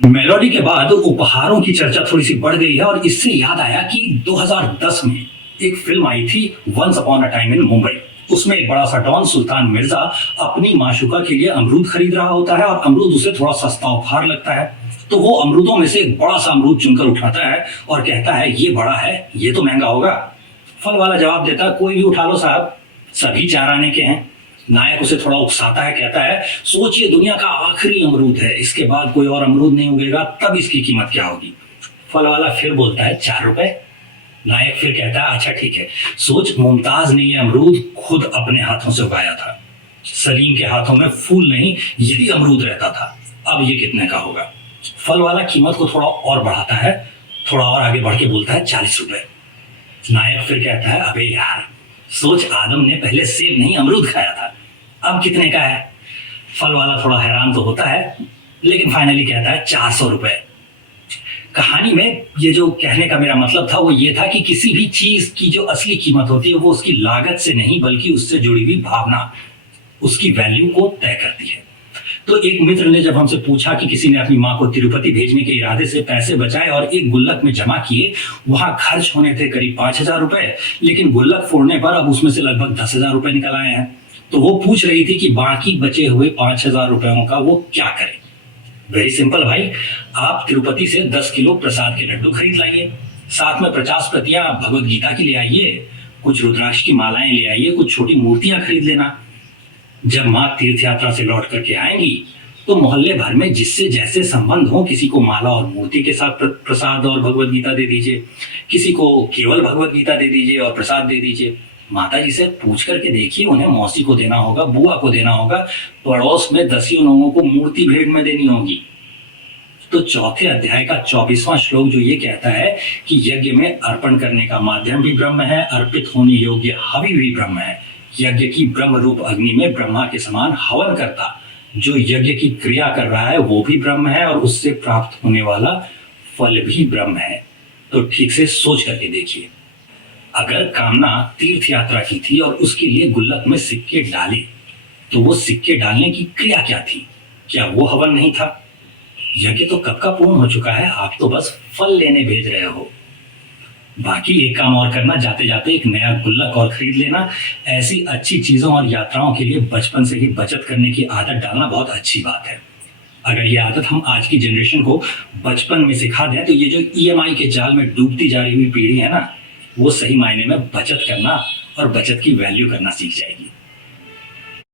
Melody के बाद उपहारों की चर्चा थोड़ी सी बढ़ गई है और इससे याद आया कि 2010 में एक फिल्म आई थी once upon a time in Mumbai. उसमें एक बड़ा सा डॉन सुल्तान मिर्जा अपनी माशुका के लिए अमरूद खरीद रहा होता है और अमरूद उसे थोड़ा सस्ता उपहार लगता है। तो वो अमरूदों में से एक बड़ा सा अमरूद चुनकर उठाता है और कहता है ये बड़ा है, ये तो महंगा होगा। फल वाला जवाब देता है कोई भी उठा लो साहब, सभी 4 आने के हैं। नायक उसे थोड़ा उकसाता है, कहता है सोचिए दुनिया का आखिरी अमरूद है, इसके बाद कोई और अमरूद नहीं उगेगा, तब इसकी कीमत क्या होगी। फल वाला फिर बोलता है 4 रुपए। नायक फिर कहता है अच्छा ठीक है, सोच मुमताज ने ये अमरूद खुद अपने हाथों से उगाया था, सलीम के हाथों में फूल नहीं यही अमरूद रहता था, अब ये कितने का होगा। फल वाला कीमत को थोड़ा और बढ़ाता है, थोड़ा और आगे बढ़ के बोलता है 40 रुपए। नायक फिर कहता है अबे यार, सोच आदम ने पहले सेब नहीं अमरूद खाया था, अब कितने का है। फल वाला थोड़ा हैरान तो होता है लेकिन फाइनली कहता है 400 रुपए। कहानी में ये जो कहने का मेरा मतलब था वो ये था कि किसी भी चीज की जो असली कीमत होती है वो उसकी लागत से नहीं बल्कि उससे जुड़ी हुई भावना उसकी वैल्यू को तय करती है। तो एक मित्र ने जब हमसे पूछा कि किसी ने अपनी माँ को तिरुपति भेजने के इरादे से पैसे बचाए और एक गुल्लक में जमा किए, वहां खर्च होने थे करीब 5,000 रुपए, लेकिन गुल्लक फोड़ने पर अब उसमें से लगभग 10,000 रुपए निकल आए हैं। तो वो पूछ रही थी कि बाकी बचे हुए 5,000 रुपयों का वो क्या करे। वेरी सिंपल भाई, आप तिरुपति से 10 किलो प्रसाद के लड्डू खरीद लाइए, साथ में 50 प्रतियां भगवत गीता की ले आइए, कुछ रुद्राक्ष की मालाएं ले आइए, कुछ छोटी मूर्तियां खरीद लेना। जब माँ तीर्थ यात्रा से लौट करके आएंगी तो मोहल्ले भर में जिससे जैसे संबंध हो किसी को माला और मूर्ति के साथ प्रसाद और भगवत गीता दे दीजिए, किसी को केवल भगवत गीता दे दीजिए और प्रसाद दे दीजिए। माता जी से पूछ करके देखिए, उन्हें मौसी को देना होगा, बुआ को देना होगा, पड़ोस में 10 लोगों को मूर्ति भेंट में देनी होगी। तो चौथे अध्याय का 24वां श्लोक जो ये कहता है कि यज्ञ में अर्पण करने का माध्यम भी ब्रह्म है, अर्पित होने योग्य हवि भी ब्रह्म है, यज्ञ की ब्रह्म रूप अग्नि में ब्रह्मा के समान हवन करता जो यज्ञ की क्रिया कर रहा है वो भी ब्रह्म है और उससे प्राप्त होने वाला फल भी ब्रह्म है। तो ठीक से सोच करके देखिए, अगर कामना तीर्थ यात्रा की थी और उसके लिए गुल्लक में सिक्के डाले तो वो सिक्के डालने की क्रिया क्या थी? क्या वो हवन नहीं था? यज्ञ तो कब का पूर्ण हो चुका है, आप तो बस फल लेने भेज रहे हो। बाकी एक काम और करना, जाते जाते एक नया गुल्लक और खरीद लेना। ऐसी अच्छी चीजों और यात्राओं के लिए बचपन से ही बचत करने की आदत डालना बहुत अच्छी बात है। अगर ये आदत हम आज की जनरेशन को बचपन में सिखा दें तो ये जो ईएमआई के जाल में डूबती जा रही हुई पीढ़ी है ना, वो सही मायने में बचत करना और बचत की वैल्यू करना सीख जाएगी।